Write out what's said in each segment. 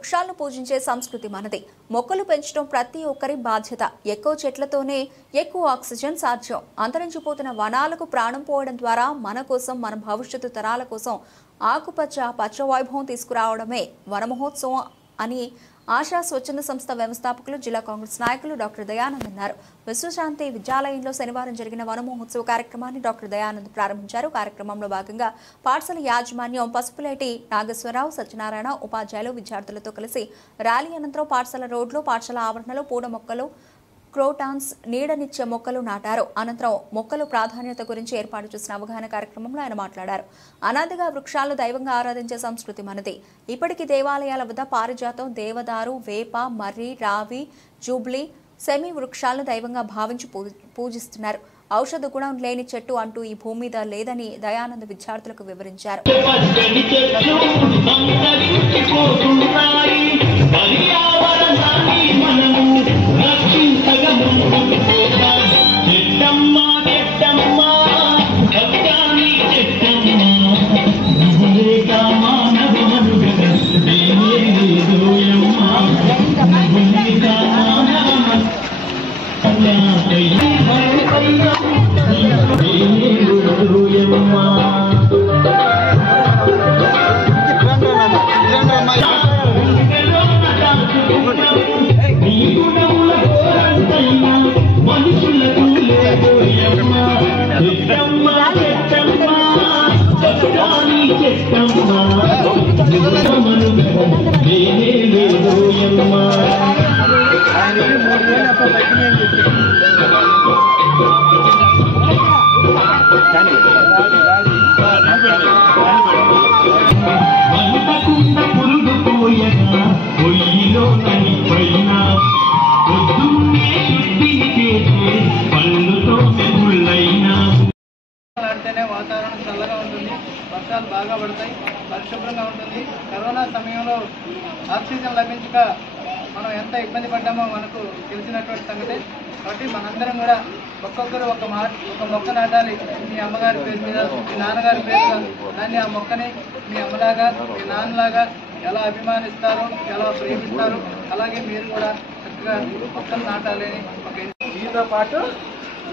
వృక్షాలను పూజించే సంస్కృతి మనది. మొక్కలు పెంచడం ప్రతి ఒక్కరి బాధ్యత. ఎక్కువ చెట్లతోనే ఎక్కువ ఆక్సిజన్ సాధ్యం. అంతరించిపోతున్న వనాలకు ప్రాణం పోవడం ద్వారా మన కోసం, మన భవిష్యత్తు తరాల కోసం ఆకుపచ్చ పచ్చ వైభవం తీసుకురావడమే వన మహోత్సవం అని ఆశా స్వచ్ఛంద సంస్థ వ్యవస్థాపకులు, జిల్లా కాంగ్రెస్ నాయకులు డాక్టర్ దయానంద్ అన్నారు. విశ్వశాంతి విద్యాలయంలో శనివారం జరిగిన వన మహోత్సవ కార్యక్రమాన్ని డాక్టర్ దయానంద్ ప్రారంభించారు. కార్యక్రమంలో భాగంగా పాఠశాల యాజమాన్యం పసుపులేటి నాగేశ్వరరావు, సత్యనారాయణ ఉపాధ్యాయులు విద్యార్థులతో కలిసి ర్యాలీ అనంతరం పాఠశాల రోడ్లో, పాఠశాల ఆవరణలో పూల మొక్కలు, క్రోటాన్స్, నీడనిచ్చే మొక్కలు నాటారు. అనంతరం మొక్కలు ప్రాధాన్యత గురించి ఏర్పాటు చేసిన అవగాహన కార్యక్రమంలో ఆయన మాట్లాడారు. అనాదిగా వృక్షాలను దైవంగా ఆరాధించే సంస్కృతి మనది. ఇప్పటికీ దేవాలయాల వద్ద పారిజాతం, దేవదారు, వేప, మర్రి, రావి, జూబ్లీ, సెమి వృక్షాలను దైవంగా భావించి పూజిస్తున్నారు. ఔషధ గుణం లేని చెట్టు అంటూ ఈ భూమి మీద లేదని దయానంద్ విద్యార్థులకు వివరించారు. వాతావరణం చల్లగా ఉంటుంది, వర్షాలు బాగా పడతాయి, పరిశుభ్రంగా ఉంటుంది. కరోనా సమయంలో ఆక్సిజన్ లభించక మనం ఎంత ఇబ్బంది పడ్డామో మనకు తెలిసినటువంటి సంగతి. కాబట్టి మనందరం కూడా ఒక్కొక్కరు ఒక మొక్క నాటాలి. మీ అమ్మగారి పేరు మీద, మీ నాన్నగారి పేరు మీద. కానీ ఆ మొక్కని మీ అమ్మలాగా, మీ నాన్నలాగా ఎలా అభిమానిస్తారో, ఎలా ప్రేమిస్తారో అలాగే మీరు కూడా చక్కగా మొక్కలు నాటాలి అని ఒక దీంతో పాటు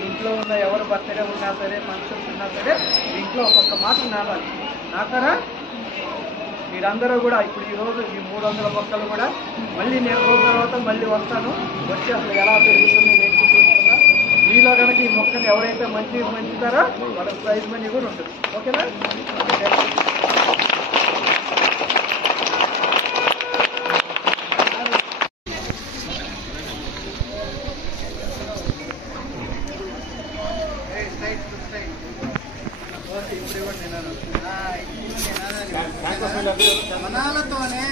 ఇంట్లో ఉన్న ఎవరు బర్త్డే ఉన్నా సరే, ఫంక్షన్స్ ఉన్నా సరే, ఇంట్లో ఒక్కొక్క మాట నాటాలి. నాటారా? మీరందరూ కూడా ఇప్పుడు ఈరోజు ఈ 300 మొక్కలు కూడా మళ్ళీ నేను రోజు తర్వాత మళ్ళీ వస్తాను, వచ్చి అసలు ఎలా పెరుగుతుంది ఏంటి చూసుకున్నా. మీలో కనుక ఈ మొక్కని ఎవరైతే మంచితారో వాళ్ళకి ప్రైజ్ మనీ కూడా ఉంటుంది. ఓకేనా? వనాలతోనే